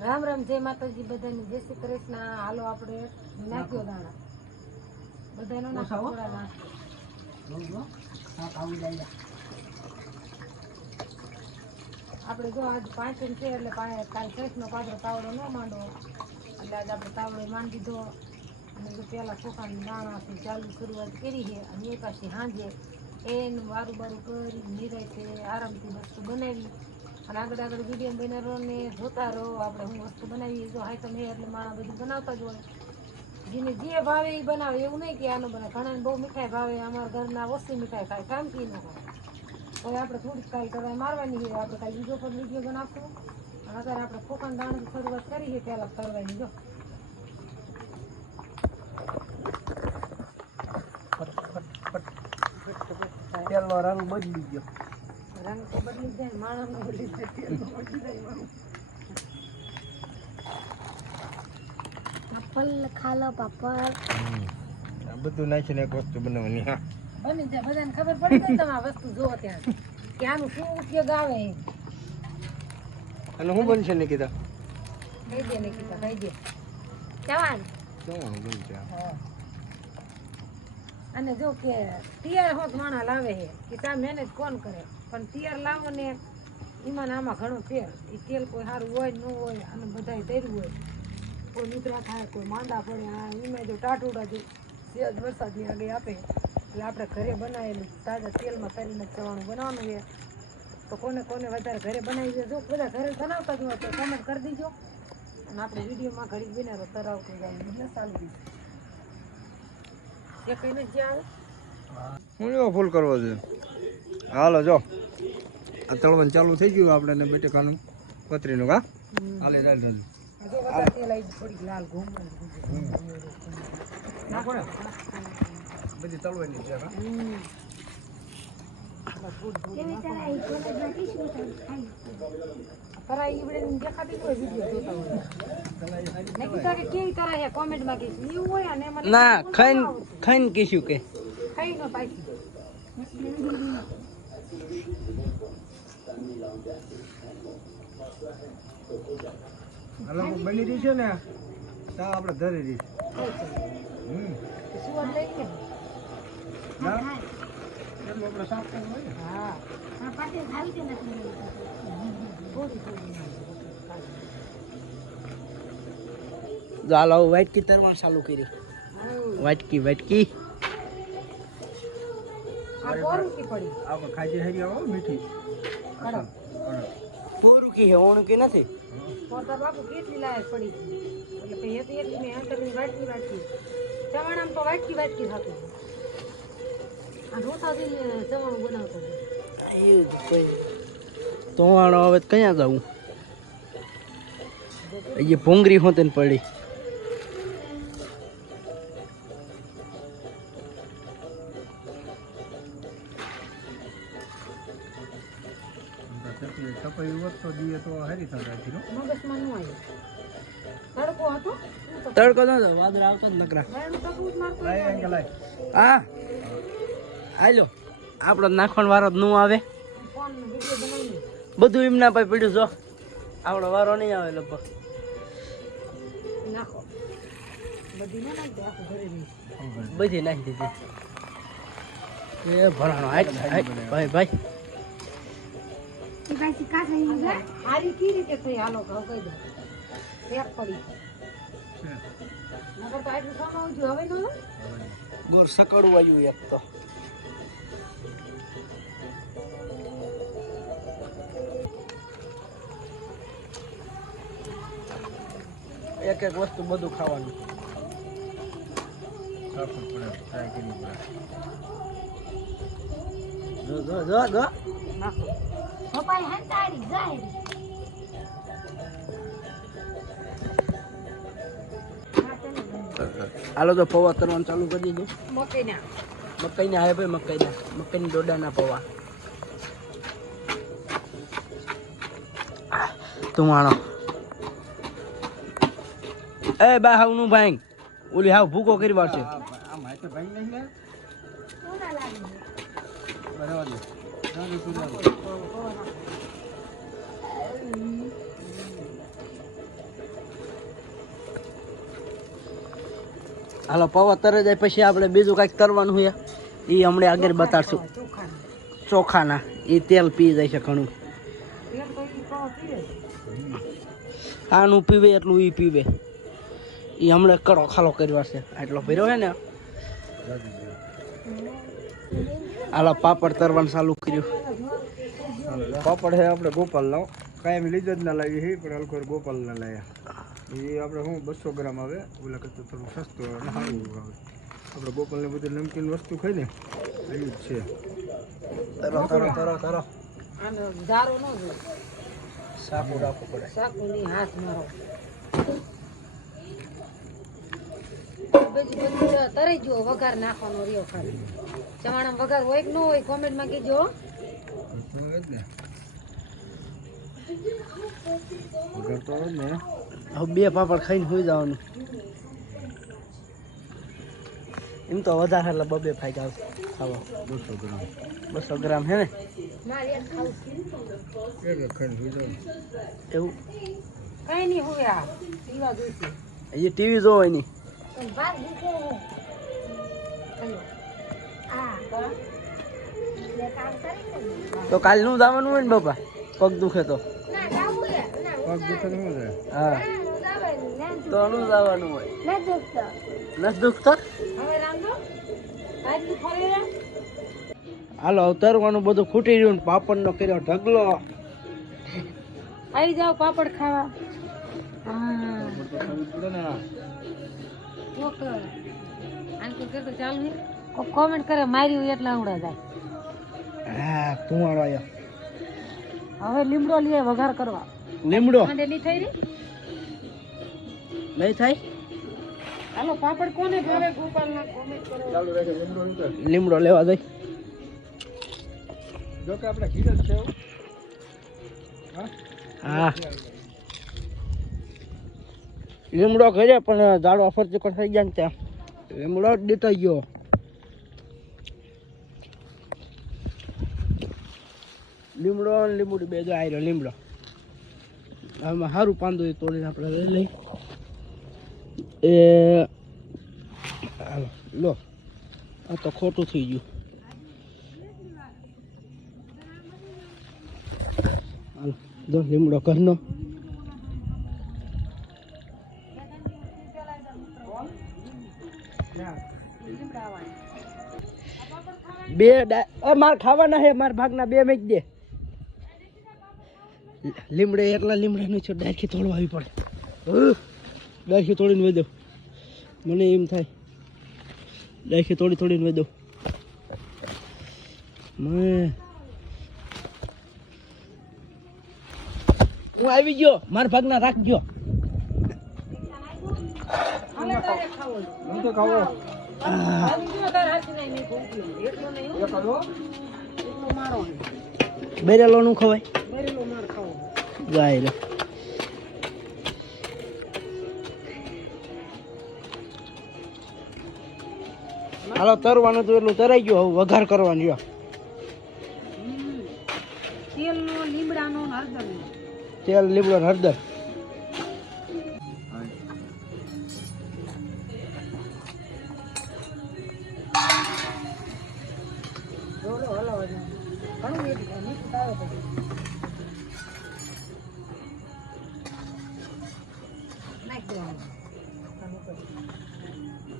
રામ રામ જય માતાજી બધાને જય શ્રી કૃષ્ણ. હાલો આપણે નાખ્યો દાણા. બધાનો નાખો છો? આપણે જો આજ પાંચમ છે એટલે કાલ કૃષ્ણ પાદરો તાવડો ન માંડો. એટલે આજે આપણે તાવડો માંડી દીધો. અને જો પેલા ચોખાના દાણાથી ચાલુ શરૂઆત કરી છે અને એ પાછી સાંજે એનું વારું બારું કરી નિરાયતે આરામથી વસ્તુ બનાવી. અને આગળ આગળ વીડિયો બનાવો ને જોતા રહો. આપણે હું વસ્તુ બનાવીએ જો હાય તમે એટલે માણસ બધું બનાવતા જ હોય. જેને જે ભાવે એ બનાવે, એવું નહીં કે આનું બનાવે. ઘણાને બહુ મીઠાઈ ભાવે, અમારા ઘરના ઓછી મીઠાઈ ખાય કામથી ન ખાય હવે આપણે થોડીક કાંઈ કરવા મારવાની હોય આપણે કાંઈ બીજો પણ વીડિયો બનાવશું. અને અત્યારે આપણે ફોકણ દાણાની શરૂઆત કરીએ પહેલાં કરવાની, જો. રંગ બદલી ગયો. રંગ તો બદલી જાય ને બદલી જાય તેલનો બદલી જાય માણસ. પાપડ ખાલો પાપડ. આ બધું નાખીને એક વસ્તુ બનાવવાની હા. બની જાય બધાને ખબર પડી જાય તમે આ વસ્તુ જુઓ ત્યાં. કે આનું શું ઉપયોગ આવે અને હું બનશે ને કીધા કહી દે નિકિતા કહી દે. જવાન. શું બનશે હા. અને જો કે તિયાર હોત માણા લાવે છે કે ત્યાં મહેનત કોણ કરે? પણ તિયાર લાવો ને એમાં આમાં ઘણો ફેર. એ તેલ કોઈ સારું હોય ન હોય અને બધાય તર્યું હોય. કોઈ નીતરા થાય, કોઈ માંદા પડે આ એમાં જો ટાટુડા જે સેજ વરસાદની આગળ આપે. એટલે આપણે ઘરે બનાવેલું, તાજા તેલમાં તરીને ચવાણું બનાવવાનું છે તો કોને કોને વધારે ઘરે બનાવી દે? જો બધા ઘરે બનાવતા જ હોય તો કમેન્ટ કરી દીજો. અને આપણે વિડીયોમાં ઘડી બનાવો તરાવતું જાય ચાલુ આવે હું એવો ફૂલ કરવો છે. હાલો જો. આ તળવાનું ચાલુ થઈ ગયું આપણે ને બેટેકાનું પતરીનું કા હાલે ચાલ ચાલ બધી તળવાની છે હા? કેવી તરાઈ કોલેજ નાખીશું તો ખાઈ તરા ઈવડે દેખાતી હોય વીડિયો જોતા હોય મેં કીધા કે કેવી તરા છે કોમેન્ટમાં કહીશ એવું હોય અને એમાં ના ખાઈને ખાઈને કહીશું કે ખાઈ નો પાછી હાલો બની રહી છે ને તા આપણે ધરી રહી હમ સુવાદ લઈ કે ના એટલું આપણે સાફ કરવું હોય ને હા આ પાટે ખાવી કે નથી થોડી થોડી જો હાલો વાટકી તરવાનું ચાલુ કરી. વાટકી વાટકી. આ કોરું કી પડી. આપણે ખાજી હરી આવો મીઠી. કડક પૂરું કી હોણું કે નથી? પોતા બાપુ કેટલી લાયક પડી એટલે પછી એ તો એટલી મેં આંતરની વાટકી વાટકી. ચવાણામાં તો વાટકી વાટકી થતું આ ઢોસાથી ચવાણું બનાવતો તો આણો હવે ક્યાં જવું એ ભૂંગરી હોતે પડી. તડકો ન વાદળ આવતો જ નકરા. હા. હાલો. આપણો નાખવાનો વારો ન આવે. બધું એમના પાસે પડ્યું જો આપણો વારો નહીં આવે લગભગ. નાખો. બધી નાખી દીધી. એ ભરાણો ભાઈ ભાઈ. હારી કી રીતે થઈ? હાલો કહો કહી દો. એક પડી. નગર તો આટલું સોનું હવે ન ગોર સકડું આવ્યું એક તો. એક એક વસ્તુ બધું ખાવાનું. સાફ પડે ટ્રાય કરવી પડે જો જો જો જો પપ્પાએ હંતાડી જાય હાલો તો પૌવા કરવાનું ચાલુ કરી દીધું. મકાઈના. ના મકાઈને આવે ભાઈ મકાઈના. મકાઈની ડોડાના પૌવા. તું માણો. એ બા હાવનું ભાઈ ઓલી હાવ ભૂકો કરી વાર છે આમ હાથે ભાઈ નહીં લે. કોના લાગે બરાબર હાલો પવા તરે જાય પછી આપણે બીજું કાંઈક તરવાનું હોય એ હમણાં આગળ બતાડશું. ચોખાના. એ તેલ પી જાય છે ઘણું આનું પીવે એટલું એ પીવે. એ હમણાં કડો ખાલો કર્યો છે આટલો ભર્યો છે ને. આલા પાપડ તરવાનું ચાલુ કર્યું. પાપડ છે આપણે ગોપાલ લાવ કાયમ લીધો જ ના લાવી છે પણ હલકો ગોપાલ ના લાવ્યા એ આપણે શું બસો ગ્રામ આવે ઓલા કરતાં થોડું સસ્તું આવે સારું આવે. આપણે ગોપાલને બધું નમકીન વસ્તુ ખાઈ ને એવું જ છે. તરો તરો તરો. તરો સાપુ રાખવું પડે. શાકુની હાથ મારો. બધું તરી ગયો વઘાર નાખવાનો રહ્યો ખાલી. ચવાણા વઘાર હોય કે ન હોય કોમેન્ટમાં કહેજો હો. હવે જ ને વગર તો આવે જ ને હવે બે પાપડ ખાઈને સુઈ જવાનું. એમ તો વધારે એટલે બબે ફાયદા જાવ ખાવા. બસો ગ્રામ. બસો ગ્રામ હે ને? એવું? કઈ નહીં હોય આ. ટીવી જોવો હું. હાલો. હા તો ને કાલનું જવાનું હોય ને બાપા? પગ દુખે તો. ના છે ના પગ દુખે તો શું થાય હા. તો નું જવાનું હોય. ના દુખતો નથી દુખતો? હાલો અવતરવાનું બધું ખૂટી રહ્યું ને પાપડનો કર્યો ઢગલો. આવી જાઓ પાપડ ખાવા. હા. કોક આને કે તો ચાલુ હે કોક કોમેન્ટ કરે મારી હોય એટલે આવડા જાય. હા ધુમાડો આવ્યો હવે લીમડો લઈએ વઘાર કરવા. લીમડો? માંડે નહીં થઈ રહી નહીં થાય? હાલો પાપડ કોને ભાવે? ગોપાલના કોમેન્ટ કરો. ચાલુ રાખે લીમડો ઉતર લીમડો લેવા દઈ જો કે આપણે ઘી જ છે હા. હા. લીમડો ઘરે, પણ દાડો ઓફર ચક્કર થઈ ગયા ને ત્યાં. લીમડો દીટાઈ ગયો. લીમડો અને લીંબુડી બે જો આવ્યો લીમડો. આમાં સારું પાંદો એ તોડીને આપણે લઈ લઈ એ લો. આ તો ખોટું થઈ ગયું. હાલો, જો લીમડો ઘરનો. બે માર ખાવાના હે માર ભાગના બે મેક દે. લીમડે એટલા લીમડા નું છે ડાયખી તોડવા આવી પડે. ડાયખી તોડીને વહી દઉં. મને એમ થાય ડાયખી તોડી તોડીને વહી દઉં. હું આવી ગયો, મારા ભાગના રાખજો. ખાવો તો ખાવો હો. નહીં. બેરેલો નું ખવાય. બરેલો માર ખાવો જાય હાલો તરવાનું તો એટલું તરાઈ ગયું હવે વઘાર કરવાનું જો તેલ લીમડાનો હળદર તેલ લીમડો ને હળદર.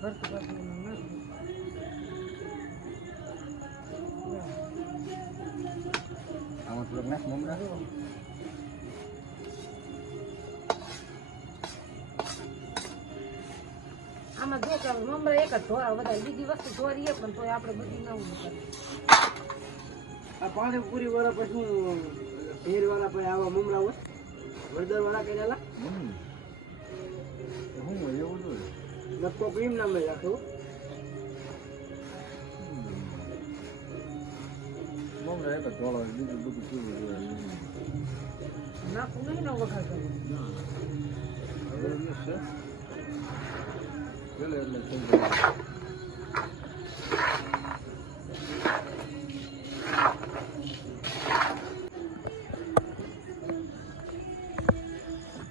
ભરતું ભરતું એમાં નાખી. આમાં જો આપણે મમરા એક જ ધોરા બધા બીજી વસ્તુ ધોરીએ પણ તોય આપણે બધી નવું કરીએ. આ પાણી પૂરી વાળા પછી શું ભેર વાળા પછી આવા મમરા હોય. હળદર વાળા તો નક્કો ક્રીમ નામ રાખ્યું મમરા એક જ ધોળો હોય, બીજું બધું કેવું હોય નાખવું નહીં ને વઘાર કરવો હવે એમ જ છે પેલે એટલે થઈ જાય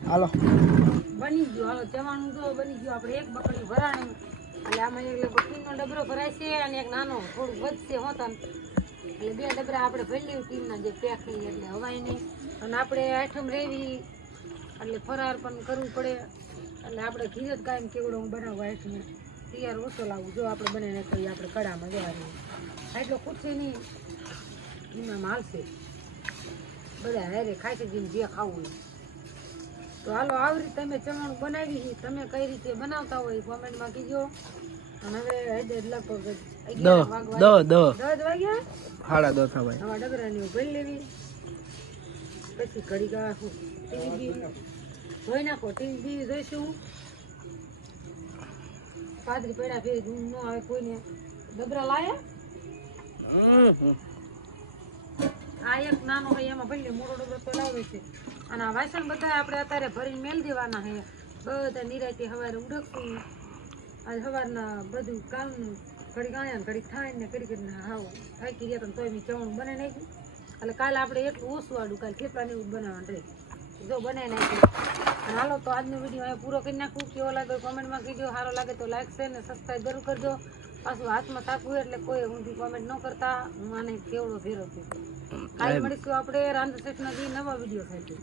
હાલો બની ગયું હાલો ચવાણું જો બની ગયું. આપણે એક બકડી ભરાણી એટલે આમાં એક લગભગ ડબરો ભરાય છે અને એક નાનો થોડું વધશે હોતા એટલે બે ડબરા આપણે ભરી ટીમના જે પેક થઈ એટલે હવાય નહીં અને આપણે આઠમ રેવી. એટલે ફરાર પણ કરવું પડે. એટલે આપણે ઘી જ કાયમ કેવડો હું બનાવું આઈટમ તૈયાર ઓછો લાવું. જો આપણે બનાવીને કહીએ આપણે કડામાં જવા રહીએ આટલો ખૂટશે નહીં. એમાં માલશે. બધા હારે ખાય છે જેમ જે ખાવું હોય. તો હાલો આવી રીતે અમે ચવાણું બનાવી છે. તમે કઈ રીતે બનાવતા હોય કોમેન્ટમાં કીજો. અને હવે હજે લગભગ દ દ દ દસ વાગ્યા? સાડા દ થવાય આવા ડગરાની ભરી લેવી. પછી ઘડી ગા ટીવી ધોઈ નાખો ટીવી બીવી જોઈશું. પાદરી પડ્યા ફેર ન આવે કોઈને. ડબરા લાયા? આ એક નાનો હોય એમાં ભરી લે મોટો ડબરો તો લાવે છે. અને આ વાસણ બધા આપણે અત્યારે ભરીને મેલ દેવાના છે. બધા નિરાયતી સવારે ઉડકશું. આજ સવારના બધું કામનું ઘડી ગાણ્યા ઘડી થાય ને કરી કરીને હાવ થાકી ને તોય મેં ચવણું બનાવી નાખ્યું. એટલે કાલે આપણે એટલું ઓછું આડું, કાલે થેપલાને એવું બનાવવાનું રહે જો બનાવી નાખ્યું. હાલો તો આજનો વીડિયો અહીંયા પૂરો કરી નાખું. કેવો લાગે કોમેન્ટમાં કીધો. સારો લાગે તો લાઈક શેર ને સબસ્ક્રાઈબ જરૂર કરજો. પાછું હાથમાં તાકવું એટલે કોઈ ઊંધી કોમેન્ટ ન કરતા. હું આને કેવડો ફેરવતી કાલે મળીશું આપણે રાંધ શેઠ બી નવા વીડિયો સાથે.